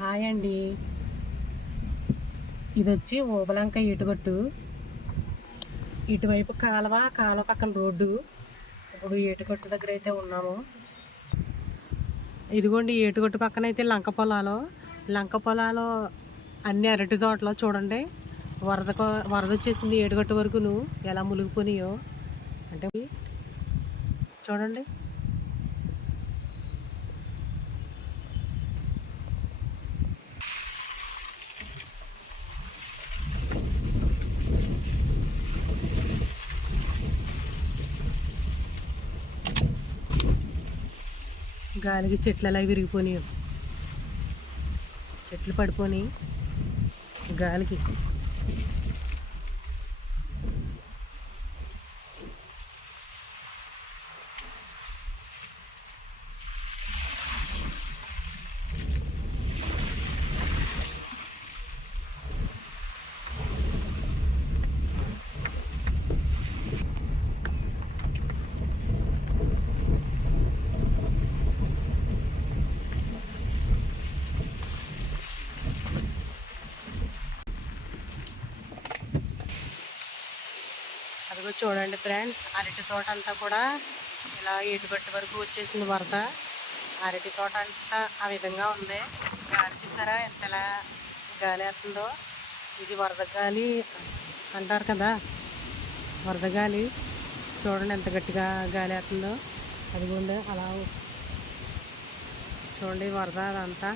Hi అండి. ఇది వచ్చి ఓబలంక ఏటుగట్టు. ఇటువైపు కాలువ పక్కన రోడ్డు. ఇప్పుడు ఏటుగట్టు దగ్గర అయితే ఉన్నాము. ఇదిగోండి ఏటుగట్టు పక్కన అయితే లంక పొలాలు అన్ని అరటి తోటలో చూడండి. వరద వచ్చేసింది ఏటుగట్టు వరకును. ఎలా మునిగిపోయినాయో అంటే చూడండి. గాలికి చెట్లు ఎలా విరిగిపోయినాయో, చెట్లు పడిపోయి గాలికి. అదిగో చూడండి ఫ్రెండ్స్, అరటి తోట అంతా కూడా ఇలా ఏటుగట్టు వరకు వచ్చేసింది వరద. అరటి తోట అంతా ఆ విధంగా ఉంది. గాలి చూసారా ఎంతలా గాలి వేస్తుందో. ఇది వరద గాలి అంటారు కదా, వరద గాలి. చూడండి ఎంత గట్టిగా గాలి వేస్తుందో. అదిగోండి అలా చూడండి వరద అదంతా.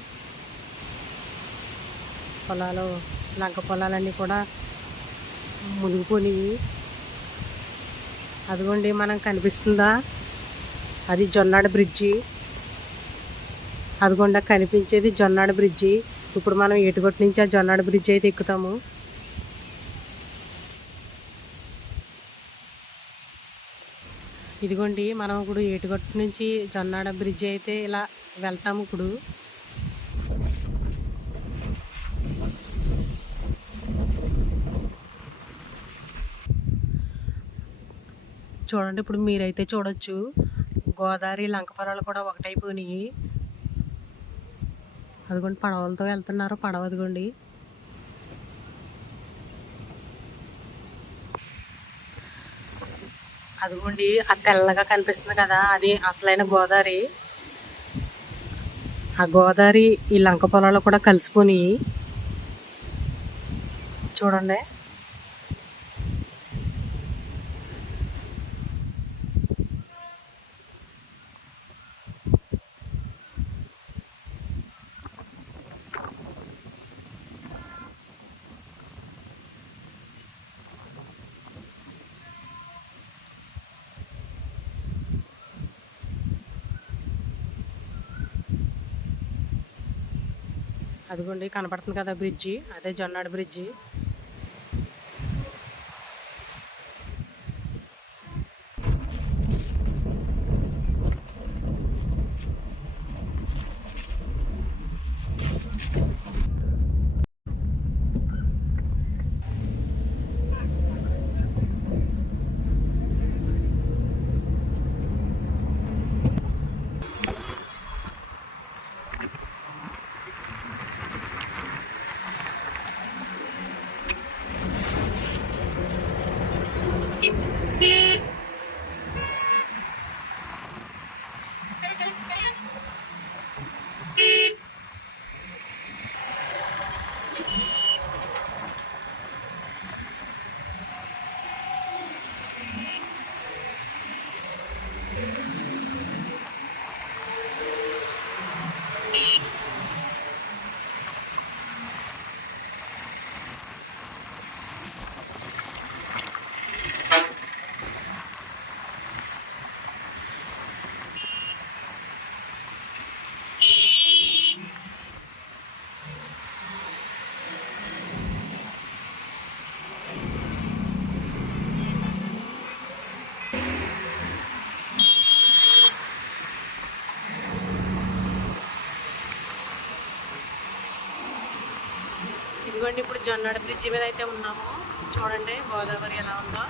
లంక పొలాలన్నీ కూడా మునిగిపోయినాయి. అదిగోండి మనం కనిపిస్తుందా, అది జొన్నాడ బ్రిడ్జి. అదిగోండా కనిపించేది జొన్నాడ బ్రిడ్జి. ఇప్పుడు మనం ఏటుగట్టు నుంచి ఆ జొన్నాడ బ్రిడ్జి అయితే ఎక్కుతాము. ఇదిగోండి మనం ఇప్పుడు ఏటుగట్టు నుంచి జొన్నాడ బ్రిడ్జి అయితే ఇలా వెళ్తాము. ఇప్పుడు చూడండి, ఇప్పుడు మీరైతే చూడొచ్చు గోదావరి లంక పొలాలు కూడా ఒకటైపోయినాయి. అదిగోండి పడవలతో వెళ్తున్నారు. పడవ అదిగోండి. అదిగోండి ఆ తెల్లగా కనిపిస్తుంది కదా, అది అసలైన గోదావరి. ఆ గోదావరి ఈ లంక పొలాలు కూడా కలిసిపోయి చూడండి. అదిగోండి కనపడుతుంది కదా బ్రిడ్జి, అదే జొన్నాడ బ్రిడ్జి. ఇదిగోండి ఇప్పుడు జొన్నాడ బ్రిడ్జి మీద అయితే ఉన్నాము. చూడండి గోదావరి ఎలా ఉందో,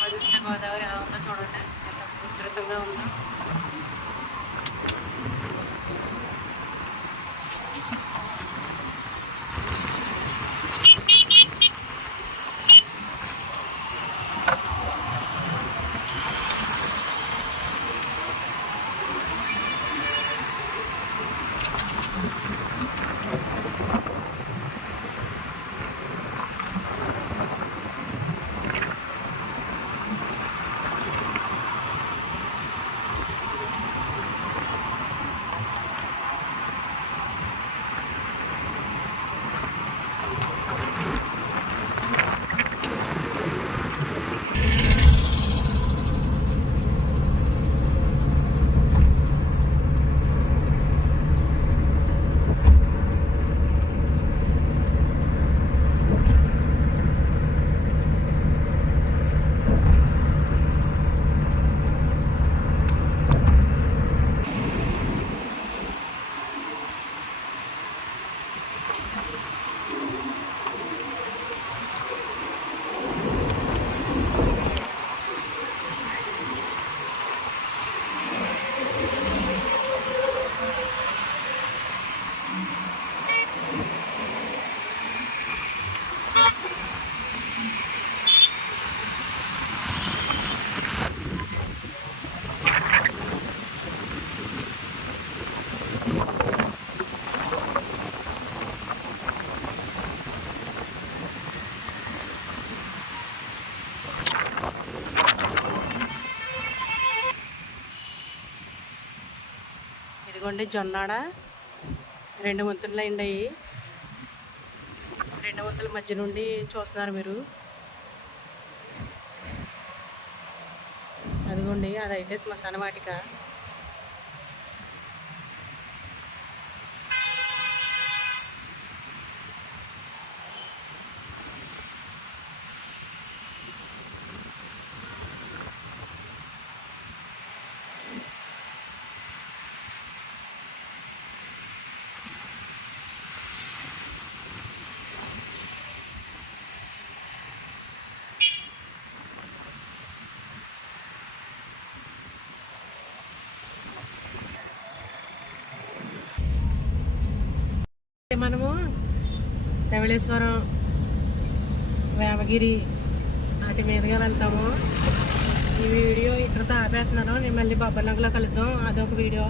కృష్ణ గోదావరి ఎలా ఉందో చూడండి, ఎంత ఉధృతంగా ఉందో. ఇదిగోండి జొన్నాడ 2 వంతులు అయిండాయి. 2 వంతుల మధ్య నుండి చూస్తున్నారు మీరు. అదిగోండి అదైతే శ్మశాన వాటిక. మనము ధవళేశ్వరం, వేమగిరి వాటి మీదుగా వెళ్తాము. ఈ వీడియో ఇక్కడితో ఆపేస్తున్నాను. నేను మళ్ళీ బొబ్బర్లంకలో కలుద్దాం, అదొక వీడియో.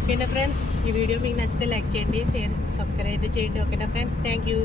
ఓకేనా ఫ్రెండ్స్, ఈ వీడియో మీకు నచ్చితే లైక్ చేయండి, షేర్, సబ్స్క్రైబ్ అయితే చేయండి. ఓకేనా ఫ్రెండ్స్, థ్యాంక్ యూ.